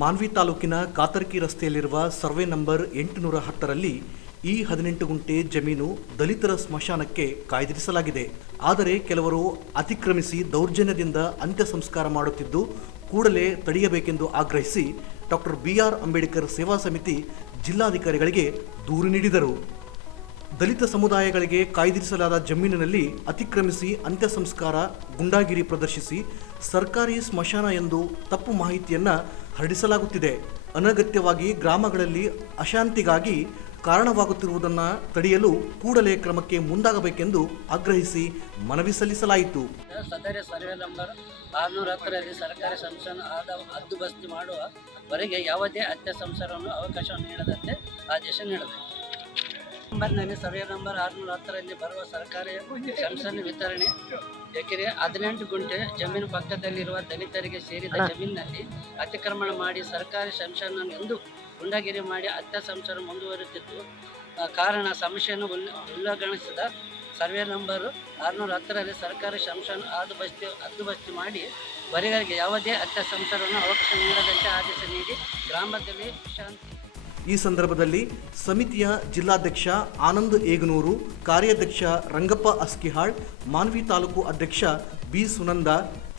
ಮಾನ್ವಿ ತಾಲೂಕಿನ ಕಾತರ್ಕಿ ರಸ್ತೆಯಲ್ಲಿರುವ survey number 810ರಲ್ಲಿ ಈ 18 ಗುಂಟೆ ಜಮೀನು ದಲಿತರ ಸ್ಮಶಾನಕ್ಕೆ ಕಾಯ್ದಿರಿಸಲಾಗಿದೆ. ಆದರೆ ಕೆಲವರು ಅತಿಕ್ರಮಿಸಿ ದೌರ್ಜನ್ಯದಿಂದ ಅಂತ್ಯ ಸಂಸ್ಕಾರ ಮಾಡುತ್ತಿದ್ದು ಕೂಡಲೇ ತಡೆಯಬೇಕೆಂದು ಆಗ್ರಹಿಸಿ ಡಾಕ್ಟರ್ BR ಅಂಬೇಡ್ಕರ್ ಸೇವಾ ಸಮಿತಿ ಜಿಲ್ಲಾಧಿಕಾರಿಗಳಿಗೆ ದೂರು ನೀಡಿದರು. ದಲಿತ ಸಮುದಾಯಗಳಿಗೆ ಕಾಯ್ದಿರಿಸಲಾದ ಜಮೀನಿನಲ್ಲಿ ಅತಿಕ್ರಮಿಸಿ ಅಂತ್ಯ ಸಂಸ್ಕಾರ, ಗುಂಡಾಗಿರಿ ಪ್ರದರ್ಶಿಸಿ ಸರ್ಕಾರಿ ಸ್ಮಶಾನ ಎಂದು ತಪ್ಪು ಮಾಹಿತಿಯನ್ನು ಹರಡಿಸಲಾಗುತ್ತಿದೆ. ಅನಗತ್ಯವಾಗಿ ಗ್ರಾಮಗಳಲ್ಲಿ ಅಶಾಂತಿಗಾಗಿ ಕಾರಣವಾಗುತ್ತಿರುವುದನ್ನು ತಡೆಯಲು ಕೂಡಲೇ ಕ್ರಮಕ್ಕೆ ಮುಂದಾಗಬೇಕೆಂದು ಆಗ್ರಹಿಸಿ ಮನವಿ ಸಲ್ಲಿಸಲಾಯಿತು. ಸದರಿ ಸರ್ವೆ ನಂಬರ್ 610ರಲ್ಲಿ ಸರ್ಕಾರಿ ಸ್ಮಶಾನ ಹದ್ದುಬಸ್ತಿ ಮಾಡುವವರೆಗೆ ಯಾವುದೇ ಅಂತ್ಯ ಸಂಸ್ಕಾರವನ್ನು ಅವಕಾಶವನ್ನು ನೀಡದಂತೆ ಆದೇಶ ನೀಡಿದೆ. ನಂಬರ್ನಲ್ಲಿ ಸರ್ವೆ ನಂಬರ್ 610ರಲ್ಲಿ ಬರುವ ಸರ್ಕಾರಿ ಸ್ಮಶಾನ ವಿತರಣೆ ಎಕರೆ 18 ಗುಂಟೆ ಜಮೀನು ಪಕ್ಕದಲ್ಲಿರುವ ದಲಿತರಿಗೆ ಸೇರಿದ ಜಮೀನಿನಲ್ಲಿ ಅತಿಕ್ರಮಣ ಮಾಡಿ ಸರ್ಕಾರಿ ಸ್ಮಶಾನ ಎಂದು ಗುಂಡಾಗಿರಿ ಮಾಡಿ ಅಂತ್ಯ ಸಂಸ್ಕಾರ ಮುಂದುವರಿಯುತ್ತಿದ್ದು ಕಾರಣ ಸಮಸ್ಯೆಯನ್ನು ಉಲ್ಲಂಘಿಸಿದ ಸರ್ವೆ ನಂಬರ್ 610ರಲ್ಲಿ ಸರ್ಕಾರಿ ಸ್ಮಶಾನ ಹದ್ದುಬಸ್ತಿ ಮಾಡಿ ವರೆಗೆ ಯಾವುದೇ ಅಂತ್ಯ ಸಂಸ್ಕಾರವನ್ನು ಅವಕಾಶ ನೀಡದಂತೆ ಆದೇಶ ನೀಡಿ ಗ್ರಾಮದಲ್ಲಿ ಶಾಂತಿ. ಈ ಸಂದರ್ಭದಲ್ಲಿ ಸಮಿತಿಯ ಜಿಲ್ಲಾಧ್ಯಕ್ಷ ಆನಂದ್ ಏಗನೂರು, ಕಾರ್ಯಾಧ್ಯಕ್ಷ ರಂಗಪ್ಪ ಅಸ್ಕಿಹಾಳ್, ಮಾನ್ವಿ ತಾಲೂಕು ಅಧ್ಯಕ್ಷ B ಸುನಂದ,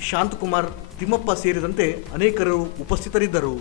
ಶಾಂತಕುಮಾರ್, ತಿಮ್ಮಪ್ಪ ಸೇರಿದಂತೆ ಅನೇಕರು ಉಪಸ್ಥಿತರಿದ್ದರು.